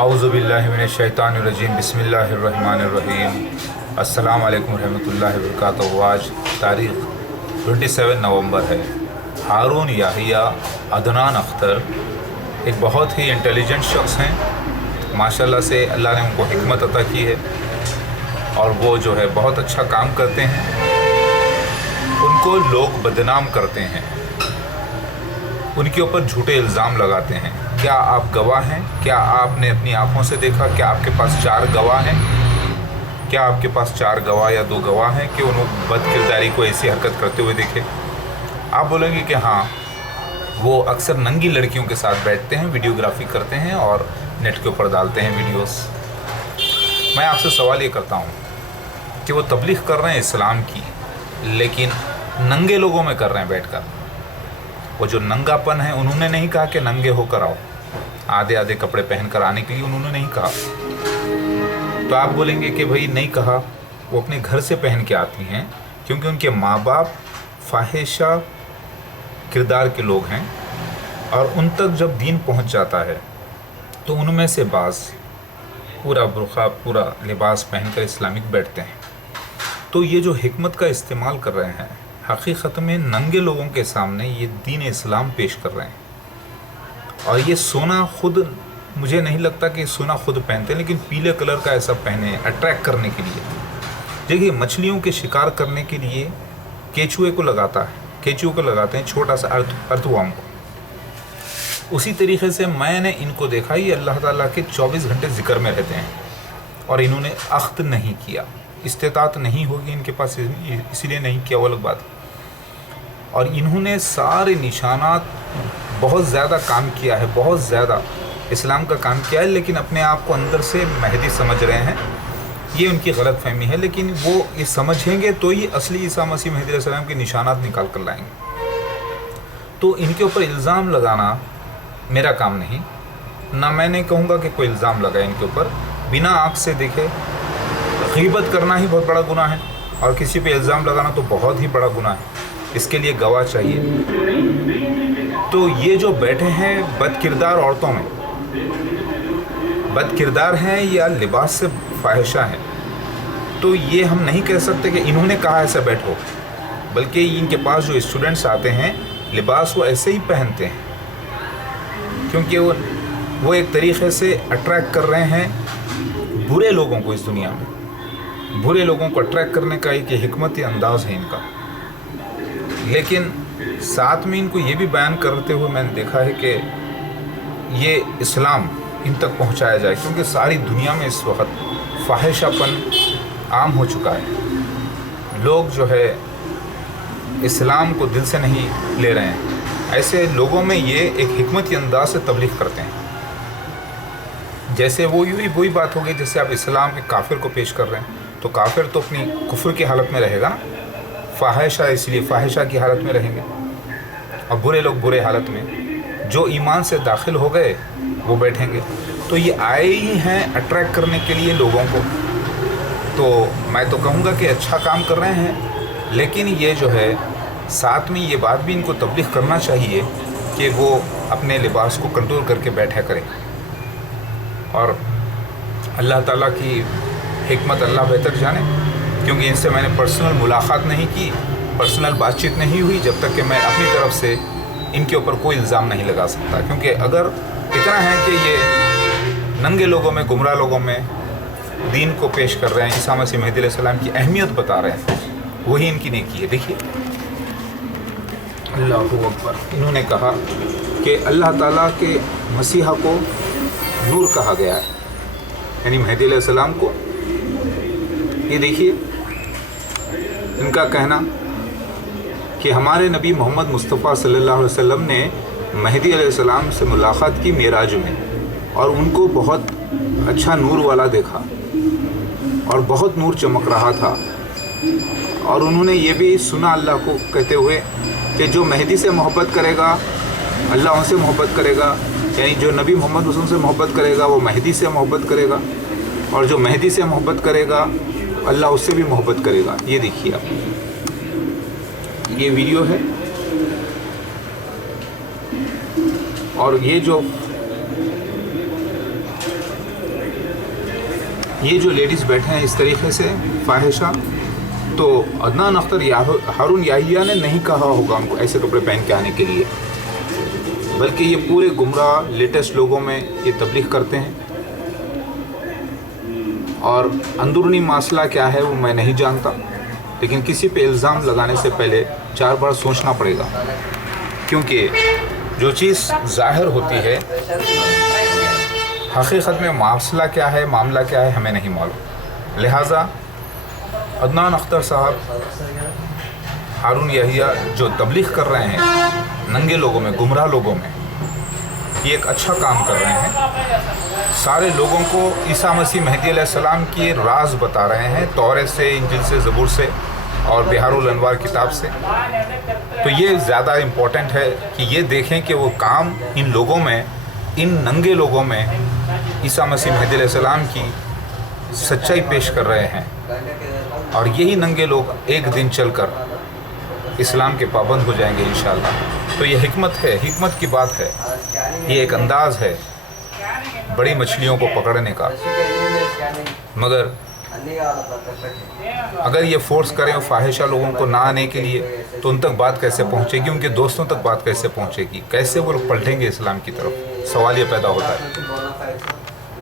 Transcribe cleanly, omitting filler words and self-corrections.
औज़ु बिल्लाहि मिनश्शैतानिर्रजीम बिस्मिल्लाहिर्रहमानिर्रहीम। अस्सलाम वालेकुम रहमतुल्लाहि व बरकातहू। आज तारीख़ 27 नवंबर है। हारून याहिया अदनान अख्तर एक बहुत ही इंटेलिजेंट शख्स हैं। माशाल्लाह से अल्लाह ने उनको हिकमत अता की है और वो जो है बहुत अच्छा काम करते हैं। उनको लोग बदनाम करते हैं, उनके ऊपर झूठे इल्ज़ाम लगाते हैं। क्या आप गवाह हैं? क्या आपने अपनी आँखों से देखा? क्या आपके पास 4 गवाह हैं? क्या आपके पास 4 गवाह या 2 गवाह हैं कि उन्होंने बदकिरदारी को ऐसी हरकत करते हुए देखे? आप बोलेंगे कि हाँ, वो अक्सर नंगी लड़कियों के साथ बैठते हैं, वीडियोग्राफी करते हैं और नेट के ऊपर डालते हैं वीडियोस। मैं आपसे सवाल ये करता हूँ कि वो तबलीग कर रहे हैं इस्लाम की, लेकिन नंगे लोगों में कर रहे हैं बैठकर। वो जो नंगापन है, उन्होंने नहीं कहा कि नंगे होकर आओ, आधे आधे कपड़े पहनकर आने के लिए उन्होंने नहीं कहा। तो आप बोलेंगे कि भाई नहीं कहा, वो अपने घर से पहन के आती हैं क्योंकि उनके माँ बाप फाहिशा किरदार के लोग हैं और उन तक जब दीन पहुंच जाता है तो उनमें से बाज़ पूरा बुर्का पूरा लिबास पहनकर इस्लामिक बैठते हैं। तो ये जो हिकमत का इस्तेमाल कर रहे हैं, हकीकत में नंगे लोगों के सामने ये दीन इस्लाम पेश कर रहे हैं। और ये सोना खुद, मुझे नहीं लगता कि सोना खुद पहनते हैं, लेकिन पीले कलर का ऐसा पहने अट्रैक्ट करने के लिए। देखिए, मछलियों के शिकार करने के लिए केचुए को लगाता है, केचुए को लगाते हैं, छोटा सा अर्थवर्म को। उसी तरीके से मैंने इनको देखा, ये अल्लाह ताला के 24 घंटे ज़िक्र में रहते हैं और इन्होंने अख्त नहीं किया। इस्तिताअत नहीं होगी इनके पास, इसलिए नहीं किया, वो अलग बात। और इन्होंने सारे निशानात बहुत ज़्यादा काम किया है, बहुत ज़्यादा इस्लाम का काम किया है, लेकिन अपने आप को अंदर से महदी समझ रहे हैं। ये उनकी गलत फहमी है, लेकिन वो ये समझेंगे तो ही असली ईसा मसीह महदी अलैहिस्सलाम के निशानात निकाल कर लाएंगे। तो इनके ऊपर इल्ज़ाम लगाना मेरा काम नहीं, ना मैंने कहूँगा कि कोई इल्ज़ाम लगाए इनके ऊपर। बिना आँख से देखे गीबत करना ही बहुत बड़ा गुनाह है और किसी पे इल्ज़ाम लगाना तो बहुत ही बड़ा गुनाह है। इसके लिए गवाह चाहिए। तो ये जो बैठे हैं बदकिरदार औरतों में, बदकिरदार हैं या लिबास से फाहिशा हैं, तो ये हम नहीं कह सकते कि इन्होंने कहा ऐसा बैठो, बल्कि इनके पास जो स्टूडेंट्स आते हैं लिबास वो ऐसे ही पहनते हैं क्योंकि वो एक तरीक़े से अट्रैक्ट कर रहे हैं बुरे लोगों को। इस दुनिया में बुरे लोगों को अट्रैक्ट करने का एक हिकमती अंदाज़ है इनका। लेकिन साथ में इनको ये भी बयान करते हुए मैंने देखा है कि ये इस्लाम इन तक पहुंचाया जाए, क्योंकि सारी दुनिया में इस वक्त फाहिशापन आम हो चुका है। लोग जो है इस्लाम को दिल से नहीं ले रहे हैं। ऐसे लोगों में ये एक हिकमती अंदाज से तबलीग करते हैं। जैसे वही बात हो गई, जैसे आप इस्लाम एक काफिर को पेश कर रहे हैं, तो काफिर तो अपनी कुफ्र की हालत में रहेगा ना, फाहिशा इसलिए फाहिशा की हालत में रहेंगे, और बुरे लोग बुरे हालत में। जो ईमान से दाखिल हो गए वो बैठेंगे। तो ये आए ही हैं अट्रैक्ट करने के लिए लोगों को। तो मैं तो कहूँगा कि अच्छा काम कर रहे हैं, लेकिन ये जो है साथ में ये बात भी इनको तबलीग करना चाहिए कि वो अपने लिबास को कंट्रोल करके बैठा करें। और अल्लाह ताला की हिकमत अल्लाह बेहतर जाने, क्योंकि इनसे मैंने पर्सनल मुलाकात नहीं की, पर्सनल बातचीत नहीं हुई, जब तक कि मैं अपनी तरफ से इनके ऊपर कोई इल्ज़ाम नहीं लगा सकता। क्योंकि अगर इतना है कि ये नंगे लोगों में, गुमराह लोगों में दीन को पेश कर रहे हैं, ईसा मसीह महदी अलैहिस्सलाम की अहमियत बता रहे हैं, वही इनकी नेकी है। देखिए, अल्लाहु अकबर। इन्होंने कहा कि अल्लाह ताला के मसीहा को नूर कहा गया है, यानी महदी अलैहिस्सलाम को। ये देखिए इनका कहना कि हमारे नबी मोहम्मद मुस्तफ़ा सल्लल्लाहु अलैहि वसल्लम ने महदी अलैहिस्सलाम से मुलाकात की मेराज में और उनको बहुत अच्छा नूर वाला देखा और बहुत नूर चमक रहा था। और उन्होंने ये भी सुना अल्लाह को कहते हुए कि जो महदी से मोहब्बत करेगा अल्लाह उनसे मोहब्बत करेगा, यानी जो नबी मोहम्मद वसल्लम से मोहब्बत करेगा वो महदी से मोहब्बत करेगा, और जो महदी से मोहब्बत करेगा अल्लाह उससे भी मोहब्बत करेगा। ये देखिए आप, ये वीडियो है और ये जो یہ جو لیڈیز بیٹھے ہیں اس طریقے سے فاحشہ، تو عدنان اختر ہارون یاحییٰ نے نہیں کہا ہوگا ان کو ایسے کپڑے پہن کے آنے کے لیے، بلکہ یہ پورے گمراہ لیٹسٹ لوگوں میں یہ تبلیغ کرتے ہیں. اور اندرونی مسئلہ کیا ہے وہ میں نہیں جانتا، لیکن کسی پہ الزام لگانے سے پہلے 4 بار سوچنا پڑے گا، کیونکہ جو چیز ظاہر ہوتی ہے حقیقت میں مسئلہ کیا ہے، معاملہ کیا ہے، ہمیں نہیں معلوم. لہٰذا عدنان اختر صاحب ہارون یاحییٰ جو تبلیغ کر رہے ہیں ننگے لوگوں میں، گمراہ لوگوں میں، یہ ایک اچھا کام کر رہے ہیں. سارے لوگوں کو عیسیٰ مسیح مہدی علیہ السلام کی راز بتا رہے ہیں، توریت سے، انجیل سے، زبور سے اور بہار الانوار کتاب سے. تو یہ زیادہ امپورٹنٹ ہے کہ یہ دیکھیں کہ وہ کام ان لوگوں میں، ان ننگے لوگوں میں عیسیٰ مسیح مہدی علیہ السلام کی سچائی پیش کر رہے ہیں، اور یہی ننگے لوگ ایک دن چل کر اسلام کے پابند ہو جائیں گے انشاءاللہ. تو یہ حکمت ہے، حکمت کی بات ہے، یہ ایک انداز ہے بڑی مچھلیوں کو پکڑنے کا. مگر اگر یہ فورس کریں فاحشہ لوگوں کو نہ آنے کے لیے تو ان تک بات کیسے پہنچے گی، ان کے دوستوں تک بات کیسے پہنچے گی، کیسے وہ لوگ پلٹیں گے اسلام کی طرف؟ سوال یہ پیدا ہوتا ہے.